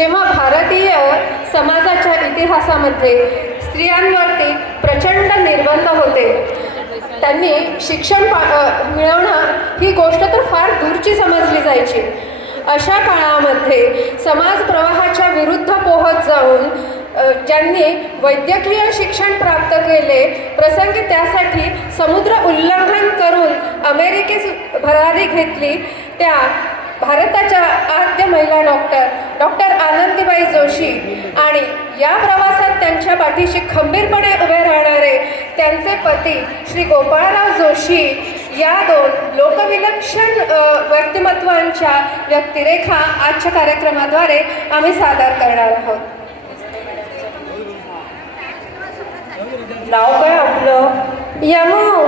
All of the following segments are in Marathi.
जेव्हा भारतीय समाजाच्या इतिहासामध्ये स्त्रियांवरती प्रचंड निर्बंध होते त्यांनी शिक्षण पा मिळवणं ही गोष्ट तर फार दूरची समजली जायची. अशा काळामध्ये समाज प्रवाहाच्या विरुद्ध पोहत जाऊन ज्यांनी वैद्यकीय शिक्षण प्राप्त केले प्रसंगी त्यासाठी समुद्र उल्लंघन करून अमेरिकेत भरारी घेतली त्या भारताच्या आद्य महिला डॉक्टर डॉक्टर आनंदीबाई जोशी आणि या प्रवासात त्यांच्या पाठीशी खंबीरपणे उभे राहणारे त्यांचे पती श्री गोपाळराव जोशी या दोन लोकविलक्षण व्यक्तिमत्वांच्या व्यक्तिरेखा आजच्या कार्यक्रमाद्वारे आम्ही सादर करणार आहोत. नाव काय आपलं? यमू.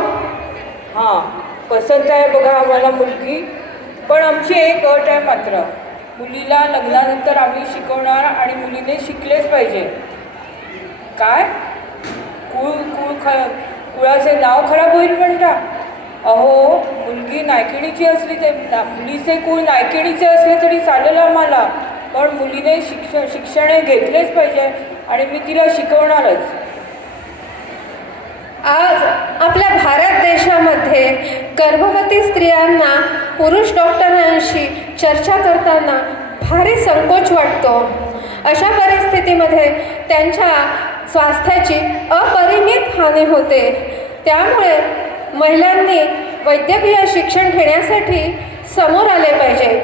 हां पसंत आहे बघा आम्हाला मुलगी. पण आमची एक अट आहे मात्र. मुलीला लग्नानंतर आम्ही शिकवणार आणि मुलीने शिकलेच पाहिजे. काय? कुळ कुळ ख कुळाचे नाव खराब होईल म्हणता? अहो मुलगी नायकिणीची असली ते मुलीचे कुळ नायकिणीचे असले तरी चालेल आम्हाला. पण मुलीने शिक्षण शिक्षण हे घेतलेच पाहिजे आणि मी तिला शिकवणारच. आज आपल्या भारत देशामध्ये गर्भवती स्त्रियांना पुरुष डॉक्टरांशी चर्चा करताना भारी संकोच वाटतो. अशा परिस्थितीमध्ये त्यांच्या स्वास्थ्याची अपरिमित हानी होते. त्यामुळे महिलांनी वैद्यकीय शिक्षण घेण्यासाठी समोर आले पाहिजे.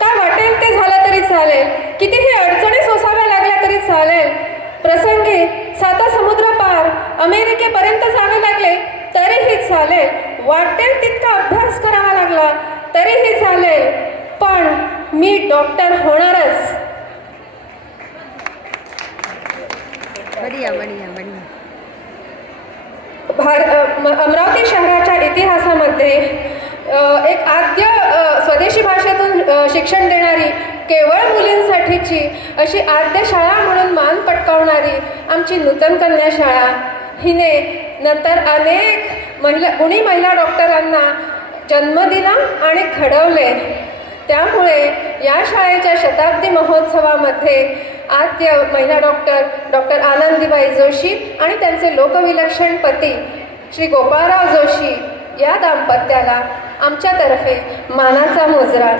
काय वाटेल ते झालं तरी चालेल. कितीही अडचणी सोसाव्या लागल्या तरी चालेल. प्रसंगी साता समुद्र पार अमेरिकेपर्यंत जावे लागले. चालेल वाटेल तितका अभ्यास करावा लागला तरीही चालेल पण मी डॉक्टर होणारच. भार अमरावती शहराच्या इतिहासामध्ये एक आद्य स्वदेशी भाषेतून शिक्षण देणारी केवळ मुलींसाठीची अशी आद्य शाळा म्हणून मान पटकावणारी आमची नूतन कन्या शाळा. हिने नंतर अनेक महिला कुणी महिला डॉक्टरांना जन्म दिला आणि घडवले त्यामुळे या शाळेच्या शताब्दी महोत्सवामध्ये आद्य महिला डॉक्टर डॉक्टर आनंदीबाई जोशी आणि त्यांचे लोकविलक्षण पती श्री गोपाळराव जोशी या दाम्पत्याला आमच्यातर्फे मानाचा मुजरा.